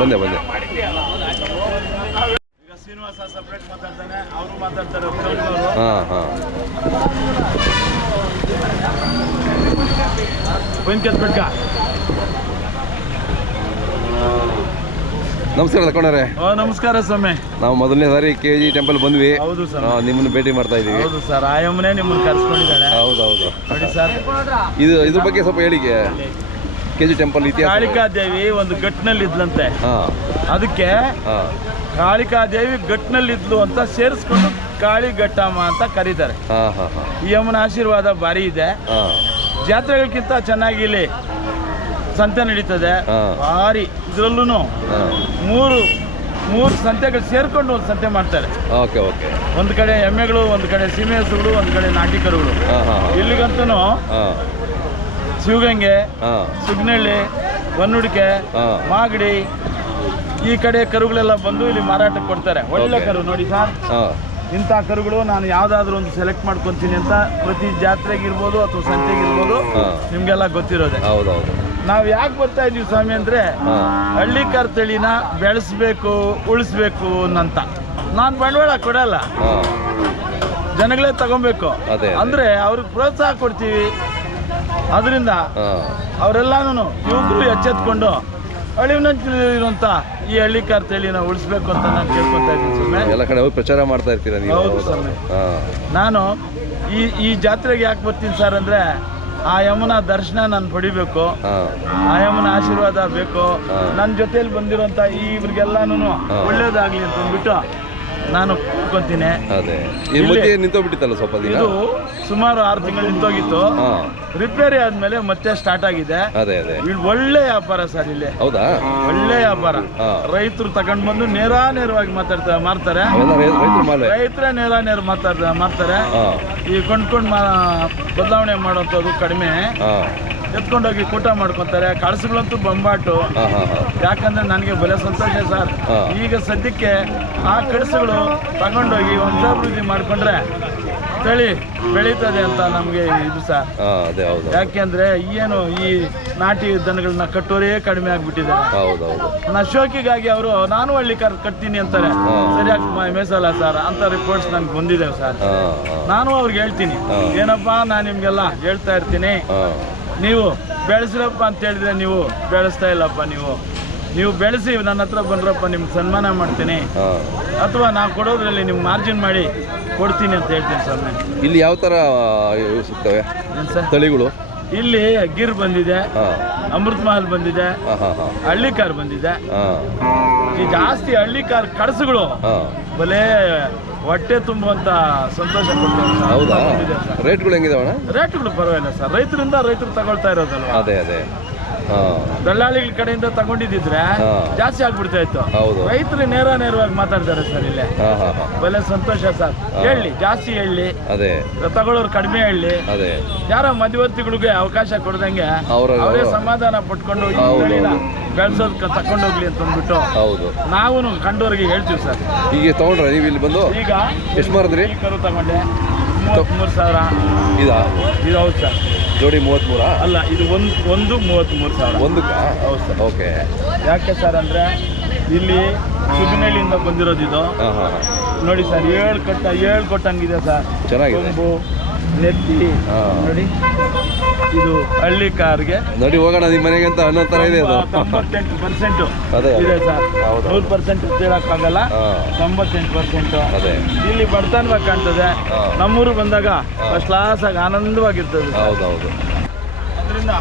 ಬಂದೆ ಬಂದೆ. ಈಗ ಶ್ರೀನಿವಾಸ ಸಪ್ರೇಟ್ ಮಾತಾಡ್ತಾನೆ, ಅವರು ಮಾತಾಡ್ತಾರೆ. ಹಾಂ ಹಾಂ ಬೆಂಕಿ ನಮಸ್ಕಾರ ತಕೊಂಡ್ರೆ. ನಮಸ್ಕಾರ ಸ್ವಾಮಿ. ನಾವು ಮೊದಲನೇ ಸಾರಿ KG ಟೆಂಪಲ್ ಬಂದ್ವಿ. ಹೌದು ಸರ್, ನಿಮ್ಮನ್ನು ಭೇಟಿ ಮಾಡ್ತಾ ಇದ್ದೀವಿ. ಹೌದು ಸರ್, ಆಯಮ್ಮನೇ ನಿಮ್ಮನ್ನು ಕರ್ಸ್ಕೊಂಡಿದ್ದಾಳೆ. ಹೌದೌದು ನೋಡಿ ಸರ್, ಇದ್ರ ಬಗ್ಗೆ ಸ್ವಲ್ಪ ಹೇಳಿ. KG ಟೆಂಪಲ್ ಇತಿಹಾಸ. ಕಾಳಿಕಾದೇವಿ ಒಂದು ಗಟ್ಟಿನಲ್ಲಿ ಇದ್ಲಂತೆ. ಅದಕ್ಕೆ ಕಾಳಿಕಾದೇವಿ ಗಟ್ಟಿನಲ್ಲಿದ್ಲು ಅಂತ ಸೇರಿಸ್ಕೊಂಡು ಕಾಳಿಘಟ್ಟಮ್ಮ ಅಂತ ಕರೀತಾರೆ. ಈ ಅಮ್ಮನ ಆಶೀರ್ವಾದ ಭಾರಿ ಇದೆ. ಜಾತ್ರೆಗಳಕ್ಕಿಂತ ಚೆನ್ನಾಗಿ ಇಲ್ಲಿ ಸಂತೆ ನಡೀತದೆ ಭಾರಿ. ಇದ್ರಲ್ಲೂ ಮೂರು ಸಂತೆಗಳು ಸೇರ್ಕೊಂಡು ಒಂದು ಸಂತೆ ಮಾಡ್ತಾರೆ. ಒಂದು ಕಡೆ ಎಮ್ಮೆಗಳು, ಒಂದು ಕಡೆ ಸೀಮೆ ಹಸುಗಳು, ಒಂದು ಕಡೆ ನಾಟಿ ಕರುಗಳು. ಇಲ್ಲಿಗಂತೂ ಶಿವಗಂಗೆ, ಸುಗ್ನಳ್ಳಿ, ಹೊನ್ನುಡಿಕೆ, ಮಾಗಡಿ ಈ ಕಡೆ ಕರುಗಳೆಲ್ಲ ಬಂದು ಇಲ್ಲಿ ಮಾರಾಟಕ್ಕೆ ಕೊಡ್ತಾರೆ. ಒಳ್ಳೆ ಕರು ನೋಡಿ ಸರ್, ಇಂಥ ಕರುಗಳು ನಾನು ಯಾವುದಾದ್ರೂ ಒಂದು ಸೆಲೆಕ್ಟ್ ಮಾಡ್ಕೊತೀನಿ ಅಂತ ಪ್ರತಿ ಜಾತ್ರೆಗಿರ್ಬೋದು ಅಥವಾ ಸಂತೆಗಿರ್ಬೋದು ನಿಮಗೆಲ್ಲ ಗೊತ್ತಿರೋದೆ. ನಾವು ಯಾಕೆ ಬರ್ತಾ ಇದೀವಿ ಸ್ವಾಮಿ ಅಂದರೆ, ಹಳ್ಳಿಕಾರ್ ತಳಿನ ಬೆಳೆಸ್ಬೇಕು, ಉಳಿಸ್ಬೇಕು ಅಂತ. ನಾನು ಬಂಡವಾಳ ಕೊಡಲ್ಲ, ಜನಗಳೇ ತಗೊಬೇಕು. ಅಂದರೆ ಅವ್ರಿಗೆ ಪ್ರೋತ್ಸಾಹ ಕೊಡ್ತೀವಿ. ಅದರಿಂದ ಅವರೆಲ್ಲನೂ ಯುವಕರು ಎಚ್ಚೆತ್ಕೊಂಡು ಅಳಿವಿನಂಚಿರುವಂಥ ಈ ಹಳ್ಳಿಕಾರ್ ತಳಿನ ಉಳಿಸ್ಬೇಕು ಅಂತ ನಾನು ಕೇಳ್ಕೊತಾ ಇದ್ದೀನಿ ಸ್ವಾಮಿ. ಎಲ್ಲ ಕಡೆ ಹೋಗಿ ಪ್ರಚಾರ ಮಾಡ್ತಾ ಇರ್ತೀರ ನೀವು? ಹೌದು ಸ್ವಾಮಿ. ನಾನು ಈ ಜಾತ್ರೆಗೆ ಯಾಕೆ ಬರ್ತೀನಿ ಸರ್ ಅಂದರೆ, ಆ ಯಮುನ ದರ್ಶನ ನಾನು ಪಡಿಬೇಕು, ಆ ಯಮುನ ಆಶೀರ್ವಾದ ಬೇಕು. ನನ್ನ ಜೊತೆಲಿ ಬಂದಿರೋಂಥ ಇವ್ರಿಗೆಲ್ಲಾನು ಒಳ್ಳೇದಾಗ್ಲಿ ಅಂತ ಅಂದ್ಬಿಟ್ಟು ನಾನು ಕೂತ್ಕೊಂತೀನಿ. ನಿಂತೋಗ್ಬಿಟ್ಟಿತ್ತಲ್ಲ ಸ್ವಲ್ಪ ದಿನ, ಇದು ಸುಮಾರು 6 ತಿಂಗಳು ನಿಂತೋಗಿತ್ತು. ರಿಪೇರಿ ಆದ್ಮೇಲೆ ಮತ್ತೆ ಸ್ಟಾರ್ಟ್ ಆಗಿದೆ. ಒಳ್ಳೆ ವ್ಯಾಪಾರ ಸರ್ ಇಲ್ಲಿ. ಹೌದಾ? ಒಳ್ಳೆ ವ್ಯಾಪಾರ. ರೈತರು ತಗೊಂಡ್ ಬಂದು ನೇರವಾಗಿ ಮಾರ್ತಾರೆ. ರೈತರೇ ನೇರ ಮಾರ್ತಾರೆ. ಈ ಕೊಂಡ್ಕೊಂಡು ಬದಲಾವಣೆ ಮಾಡೋಂಥದ್ದು ಕಡಿಮೆ. ಎತ್ಕೊಂಡೋಗಿ ಕೂಟ ಮಾಡ್ಕೊತಾರೆ. ಕಳಸುಗಳಂತೂ ಬಂಬಾಟು. ಯಾಕಂದ್ರೆ ನನಗೆ ಬಲೆ ಸಂತೋಷ ಸರ್. ಈಗ ಸದ್ಯಕ್ಕೆ ಆ ಕಡಸುಗಳು ತಗೊಂಡೋಗಿ ವಂಶಾಭಿವೃದ್ಧಿ ಮಾಡ್ಕೊಂಡ್ರೆ ತಳಿ ಬೆಳೀತದೆ ಅಂತ ನಮಗೆ ಇದು ಸರ್. ಯಾಕೆಂದ್ರೆ ಏನು ಈ ನಾಟಿ ದನಗಳನ್ನ ಕಟ್ಟೋರೇ ಕಡಿಮೆ ಆಗ್ಬಿಟ್ಟಿದ್ದಾರೆ. ಶೋಕಿಗಾಗಿ ಅವರು ನಾನು ಹಳ್ಳಿ ಕಟ್ತೀನಿ ಅಂತಾರೆ. ಸರಿಯಾಗಿ ಮೇಸಲ್ಲ ಸರ್ ಅಂತ ರಿಪೋರ್ಟ್ಸ್ ನನ್ಗೆ ಬಂದಿದೆ ಸರ್. ನಾನು ಅವ್ರಿಗೆ ಹೇಳ್ತೀನಿ, ಏನಪ್ಪಾ ನಾನು ನಿಮ್ಗೆಲ್ಲ ಹೇಳ್ತಾ ಇರ್ತೀನಿ, ನೀವು ಬೆಳೆಸ್ರಪ್ಪ ಅಂತ ಹೇಳಿದ್ರೆ ನೀವು ಬೆಳೆಸ್ತಾ ಇಲ್ಲಪ್ಪ. ನೀವು ಬೆಳೆಸಿ ನನ್ನ ಹತ್ರ ಬಂದ್ರಪ್ಪ, ನಿಮ್ಗೆ ಸನ್ಮಾನ ಮಾಡ್ತೀನಿ, ಅಥವಾ ನಾವು ಕೊಡೋದ್ರಲ್ಲಿ ನಿಮ್ಗೆ ಮಾರ್ಜಿನ್ ಮಾಡಿ ಕೊಡ್ತೀನಿ ಅಂತ ಹೇಳ್ತೀನಿ ಸರ್. ಇಲ್ಲಿ ಯಾವ ಥರ ಸಿಗ್ತವೆ ತಳಿಗಳು? ಇಲ್ಲಿ ಗಿರ್ ಬಂದಿದೆ, ಅಮೃತ್ ಮಹಲ್ ಬಂದಿದೆ, ಹಳ್ಳಿಕಾರ್ ಬಂದಿದೆ. ಈ ಜಾಸ್ತಿ ಹಳ್ಳಿಕಾರ್ ಕಡಸುಗಳು ಬಲೇ ಹೊಟ್ಟೆ ತುಂಬುವಂತ ಸಂತೋಷ ಕೊಡ್ತಾರೆ. ಹೌದಾ? ರೇಟ್ಗಳು ಹೆಂಗಿದಾವಣ್ಣ? ರೇಟ್ಗಳು ಪರವಾಗಿಲ್ಲ ಸರ್, ರೈತರು ತಗೊಳ್ತಾ ಇರೋದಲ್ವ. ಅದೇ ದಲ್ಲಾಳಿಗಳ ಕಡೆಯಿಂದ ತಗೊಂಡಿದ್ರೆ ಜಾಸ್ತಿ ಆಗ್ಬಿಡ್ತಾ ಇತ್ತು. ರೈತರು ನೇರವಾಗಿ ಮಾತಾಡ್ತಾರೆ ಸರ್ ಇಲ್ಲಿ. ಬಲೆ ಸಂತೋಷ ಸರ್. ಹೇಳಿ ಜಾಸ್ತಿ ಹೇಳಿ, ತಗೊಳ್ಳೋರು ಕಡಿಮೆ ಹೇಳಿ. ಯಾರ ಮಧ್ಯವರ್ತಿಗಳಿಗೆ ಅವಕಾಶ ಕೊಡ್ದಂಗೆ ಅವರೇ ಸಮಾಧಾನ ಪಟ್ಕೊಂಡು ಬೆಳೆಸೋದಕ್ಕೆ ತಕೊಂಡೋಗ್ಲಿ ಅಂತ ಅಂದ್ಬಿಟ್ಟು ನಾವು ಕಂಡೋರಿಗೆ ಹೇಳ್ತೀವಿ ಸರ್. ಈಗ ತಗೊಂಡ್ರೆ ನೀವು ಇಲ್ಲಿ ಬಂದು ಈಗ ಎಷ್ಟು ಮಾರಿದ್ರಿ? ಕರು ತಗೊಂಡೆ 33,000. ಇದು ಹೌದು ಸರ್. ಜೋಡಿ 33? ಅಲ್ಲ, ಇದು ಒಂದು 33,000 ಒಂದಕ್ಕೆ. ಹೌದು ಸರ್. ಓಕೆ. ಯಾಕೆ ಸರ್ ಅಂದರೆ, ಇಲ್ಲಿ ಸುಗ್ನಳ್ಳಿಯಿಂದ ಬಂದಿರೋದು ಇದು. ನೋಡಿ ಸರ್, 7 ಕೊಟ್ಟಂಗಿದೆ ಸರ್. ಚೆನ್ನಾಗಿದೆ. ಕೊಂಬು, ನೆತ್ತಿ ನೋಡಿ. ಇದು ಹಳ್ಳಿ ಕಾರ್ಗೆ ನೋಡಿ ಹೋಗೋಣ ನಿಮ್ಮ ಮನೆಗೆ ಅಂತ ಅನ್ನೋ ಥರ ಇದೆ. 98% ಇದೆ ಸರ್. 100% ಹೇಳಕ್ಕಾಗಲ್ಲ, 98%. ಇಲ್ಲಿ ಬಡತನವಾಗಿ ಕಾಣ್ತದೆ. ನಮ್ಮೂರು ಬಂದಾಗ ಫಸ್ಟ್ ಕ್ಲಾಸ್ ಆಗಿ ಆನಂದವಾಗಿರ್ತದೆ. ಅದರಿಂದ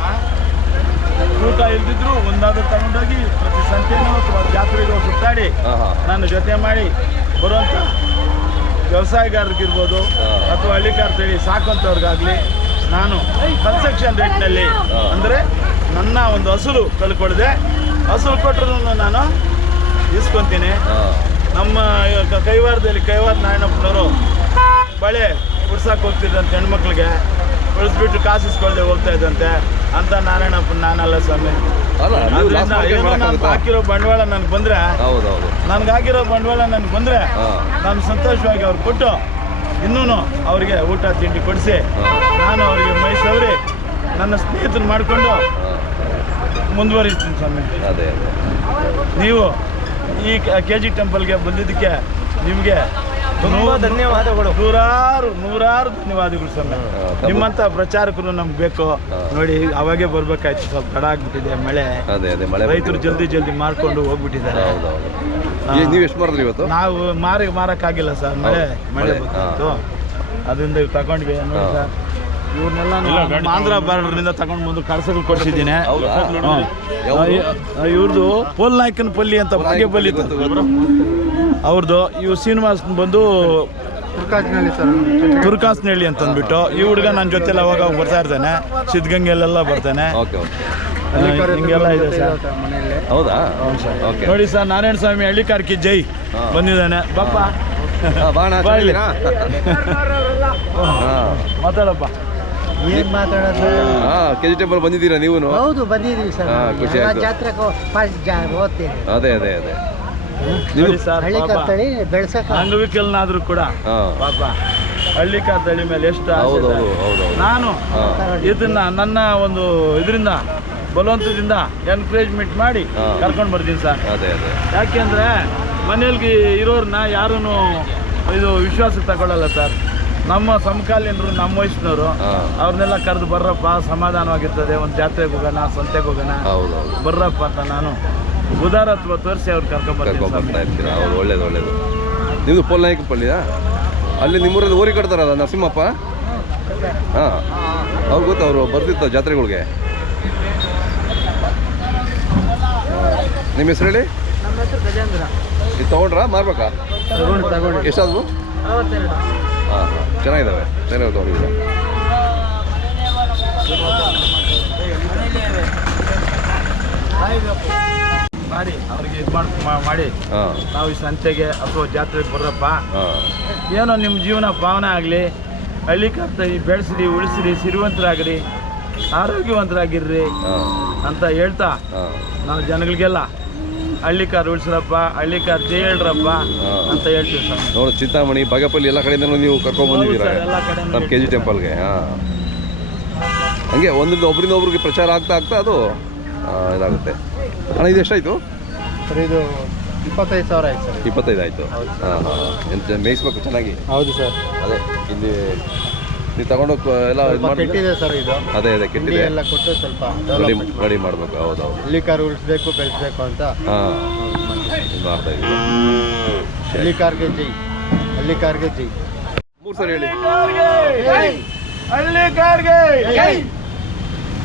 ಊಟ ಇಲ್ದಿದ್ರು ಒಂದಾದ್ರೂ ತಗೊಂಡೋಗಿ ಪ್ರತಿ ಸಂತೆನೂ ಅಥವಾ ಜಾತ್ರೆಗೂ ಸುತ್ತಾಡಿ ನನ್ನ ಜೊತೆ ಮಾಡಿ ಬರುವಂಥ ವ್ಯವಸಾಯಗಾರರಿಗಿರ್ಬೋದು ಅಥವಾ ಹಳ್ಳಿಕಾರ್ ತಳಿ ಸಾಕುವಂಥವ್ರಿಗಾಗಲಿ ನಾನು ಕನ್ಸೆಕ್ಷನ್ ರೇಟ್ನಲ್ಲಿ, ಅಂದರೆ ನನ್ನ ಒಂದು ಹಸುಲು ಕಳ್ಕೊಳ್ದೆ, ಹಸುಲು ಕೊಟ್ಟರು ನಾನು ಇಸ್ಕೊತೀನಿ. ನಮ್ಮ ಕೈವಾರದಲ್ಲಿ ಕೈವಾರ ನಾರಾಯಣಪ್ಪನವರು ಬಳೆ ಕುಡ್ಸಕ್ಕೆ ಹೋಗ್ತಿದ್ದಂತೆ ಹೆಣ್ಮಕ್ಳಿಗೆ, ಉಳಿಸ್ಬಿಟ್ಟು ಕಾಸು ಇಸ್ಕೊಳ್ದೆ ಹೋಗ್ತಾ ಇದ್ದಂತೆ ಅಂತ ನಾರಾಯಣಪ್ಪನ ನಾನಲ್ಲ ಸ್ವಾಮಿ. ಹಾಕಿರೋ ಬಂಡವಾಳ ನನಗೆ ಬಂದರೆ, ನನಗಾಗಿರೋ ಬಂಡವಾಳ ನನಗೆ ಬಂದರೆ ನಾನು ಸಂತೋಷವಾಗಿ ಅವ್ರು ಕೊಟ್ಟು ಇನ್ನೂ ಅವರಿಗೆ ಊಟ ತಿಂಡಿ ಕೊಡಿಸಿ ನಾನು ಅವರಿಗೆ ಮೈ ಸವರಿ ನನ್ನ ಸ್ನೇಹಿತರು ಮಾಡಿಕೊಂಡು ಮುಂದುವರಿಸ್ತೀನಿ ಸ್ವಾಮಿ. ಅದೇ ಅದೇ ನೀವು ಈ KG ಟೆಂಪಲ್ಗೆ ಬಂದಿದ್ದಕ್ಕೆ ನಿಮಗೆ ತುಂಬ ಧನ್ಯವಾದಗಳು. ನೂರಾರು ಧನ್ಯವಾದಗಳು ಸ್ವಾಮಿ. ನಿಮ್ಮಂಥ ಪ್ರಚಾರಕರು ನಮ್ಗೆ ಬೇಕು ನೋಡಿ. ಅವಾಗೇ ಬರ್ಬೇಕಾಯ್ತು, ಸ್ವಲ್ಪ ತಡ ಆಗ್ಬಿಟ್ಟಿದೆ ಮಳೆ. ಅದೇ ಅದೇ ಮಳೆ ರೈತರು ಜಲ್ದಿ ಮಾಡ್ಕೊಂಡು ಹೋಗ್ಬಿಟ್ಟಿದ್ದಾರೆ. ನೀವು ಎಷ್ಟು ಮಾಡಿದ್ರಿ ಇವತ್ತು? ನಾವು ಮಾರಕ್ಕಾಗಿಲ್ಲ ಸರ್, ಮಳೆ ಬಂತು. ಅದರಿಂದ ಇವು ತಗೊಂಡ್ವಿ ನೋಡಿ ಸರ್. ಇವ್ರನ್ನೆಲ್ಲ ಆಂಧ್ರ ಬಾರ್ಡರ್ನಿಂದ ತಗೊಂಡು ಬಂದು ಕಳಸಗಳು ಕೊಡ್ಸಿದ್ದೀನಿ. ಇವ್ರದ್ದು ಪೋಲ್ ನಾಯಕನ ಪಲ್ಲಿ ಅಂತ ಬಾಗೇಪಲ್ಲಿ ಅವ್ರದ್ದು. ಇವು ಶ್ರೀನಿವಾಸ್ ಬಂದು ತುರ್ಕಾಸ್ನಹಳ್ಳಿ ಅಂತ ಅಂದ್ಬಿಟ್ಟು. ಈ ಹುಡುಗ ನನ್ನ ಜೊತೆಲಿ ಅವಾಗ ಬರ್ತಾ ಇರ್ತಾನೆ, ಸಿದ್ಧಗಂಗೆಲ್ಲ ಬರ್ತಾನೆ. ಹಿಂಗೆಲ್ಲ ಇದೆ ಸರ್. ಹೌದಾ? ನೋಡಿ ಸರ್, ನಾರಾಯಣ ಸ್ವಾಮಿ ಹಳ್ಳಿಕಾರ್ಕಿ ಜೈ ಬಂದಿದ್ದಾನೆ. ಬಾಪ ಮಾತಾಡಪ್ಪ. ಏನ್ ಮಾತಾಡೋದು? KG ಟೆಂಪಲ್ ಬಂದಿದ್ದೀರಾ ನೀವು? ಹೌದು ಬಂದಿದ್ದೀವಿ ಸರ್. ಖುಷಿ ಆಯ್ತು. ಜಾತ್ರೆಗೆ ಓದ್ತೀನಿ. ಅದೇ ಅದೇ ಅದೇ ನೋಡಿ ಸರ್, ಹಳ್ಳಿ ಕರ್ತಳಿ ಬೆಳ್ಸಕ ಅಂಗವಿಕಲನಾದ್ರೂ ಕೂಡ ಪಾಪ ಹಳ್ಳಿಕಾರ್ ತಳಿ ಮೇಲೆ ಎಷ್ಟು ಆಸೆ ಇದೆ. ನಾನು ಇದನ್ನ ನನ್ನ ಒಂದು ಇದರಿಂದ ಬಲವಂತದಿಂದ ಎನ್ಕರೇಜ್ಮೆಂಟ್ ಮಾಡಿ ಕರ್ಕೊಂಡು ಬರ್ತೀನಿ ಸರ್. ಯಾಕೆಂದ್ರೆ ಮನೆಯಲ್ಲಿ ಇರೋರನ್ನ ಯಾರೂ ಇದು ವಿಶ್ವಾಸಕ್ಕೆ ತಗೊಳ್ಳಲ್ಲ ಸರ್. ನಮ್ಮ ಸಮಕಾಲೀನರು, ನಮ್ಮ ವಯಸ್ಸಿನವರು, ಅವ್ರನ್ನೆಲ್ಲ ಕರೆದು ಬರ್ರಪ್ಪ, ಸಮಾಧಾನವಾಗಿರ್ತದೆ, ಒಂದು ಜಾತ್ರೆಗೆ ಹೋಗೋಣ, ಸಂತೆಗೆ ಹೋಗೋಣ, ಬರ್ರಪ್ಪ ಅಂತ ನಾನು ಉದಾರತ್ವ ತೋರಿಸಿ ಅವ್ರು ಕರ್ಕೊಂಡ್ಬರ್ತೀನಿ. ಒಳ್ಳೇದು ಒಳ್ಳೇದು. ನಿಮ್ಮದು ಪೋಲ್ ನಾಯಕ ಪಳ್ಳಿಯಾ? ಅಲ್ಲಿ ನಿಮ್ಮೂರಲ್ಲಿ ಓರಿ ಕಟ್ತಾರಲ್ಲ ನರಸಿಂಹಪ್ಪ? ಹಾಂ, ಅವ್ರು ಗೊತ್ತು, ಅವರು ಬರ್ತಿರ್ತಾರೆ ಜಾತ್ರೆಗಳಿಗೆ. ನಿಮ್ಮ ಹೆಸರು ಹೇಳಿ? ನಮ್ಮ ಹೆಸರು ಗಜೇಂದ್ರ. ಇದು ತೊಗೊಂಡ್ರಾ ಮಾರ್ಬೇಕಾ? ತಗೊಂಡು ಎಷ್ಟಾದವು? 62. ಹಾಂ ಹಾಂ, ಚೆನ್ನಾಗಿದ್ದಾವೆ ತೊಗೊಂಡಿದ್ದೀರಾ? ಮಾಡಿ ಅವ್ರಿಗೆ ಇದು ಮಾಡಿ ನಾವು ಈ ಸಂತೆಗೆ ಅಥವಾ ಜಾತ್ರೆಗೆ ಬರ್ರಪ್ಪ, ಏನೋ ನಿಮ್ಮ ಜೀವನ ಪಾವನೆ ಆಗಲಿ, ಹಳ್ಳಿ ಕರ್ತಳಿ ಬೆಳೆಸ್ರಿ, ಉಳಿಸ್ರಿ, ಸಿರಿವಂತರಾಗ್ರಿ, ಆರೋಗ್ಯವಂತರಾಗಿರ್ರಿ ಅಂತ ಹೇಳ್ತಾ ನಾವು ಜನಗಳಿಗೆಲ್ಲ ಹಳ್ಳಿಕಾರ್ ಉಳಿಸ್ರಪ್ಪ, ಹಳ್ಳಿಕಾರ್ ಜೈ ಹೇಳ್ರಪ್ಪ ಅಂತ ಹೇಳ್ತೀವಿ ಸರ್. ನೋಡಿ, ಚಿಂತಾಮಣಿ, ಬಾಗೇಪಲ್ಲಿ ಎಲ್ಲ ಕಡೆಯಿಂದ ನೀವು ಕರ್ಕೊಂಡು ಬಂದಿದ್ದೀರಾ ನಮ್ಮ KG ಟೆಂಪಲ್ಗೆ. ಹಾಂ, ಹಂಗೆ ಒಂದ್ರಿಂದ ಒಬ್ರಿಗೆ ಪ್ರಚಾರ ಆಗ್ತಾ ಅದು ಇದಾಗುತ್ತೆ. ಅಣ್ಣ, ಇದು ಎಷ್ಟಾಯಿತು ಸರ್? ಇದು 25,000 ಆಯ್ತು ಸರ್. 25 ಆಯಿತು. ಹಾಂ ಹಾಂ, ಎಂತ ಮೇಯಿಸ್ಬೇಕು ಚೆನ್ನಾಗಿ? ಹೌದು ಸರ್. ಅದೇ ಇಲ್ಲಿ ನೀವು ತಗೊಂಡೋಗಿ ಎಲ್ಲ ಇದು ಕೆಟ್ಟಿದೆ ಸರ್ ಇದು. ಅದೇ ಕೆಟ್ಟಿದೆ, ಎಲ್ಲ ಕೊಟ್ಟು ಸ್ವಲ್ಪ ರೆಡಿ ಮಾಡಬೇಕು. ಹೌದು ಹಳ್ಳಿಕಾರ್ ಉಳಿಸ್ಬೇಕು, ಬೆಳೆಸ್ಬೇಕು ಅಂತ ಹಾಂ ಮಾಡ್ತಾ ಇದ್ದೀವಿ. ಹಳ್ಳಿಕಾರ್ಗೆ ಜೈ, ಹಳ್ಳಿಕಾರ್ಗೆ ಜೈ. 3 ಸರಿ ಹೇಳಿ. ಹಳ್ಳಿಕಾರ್ಗೆ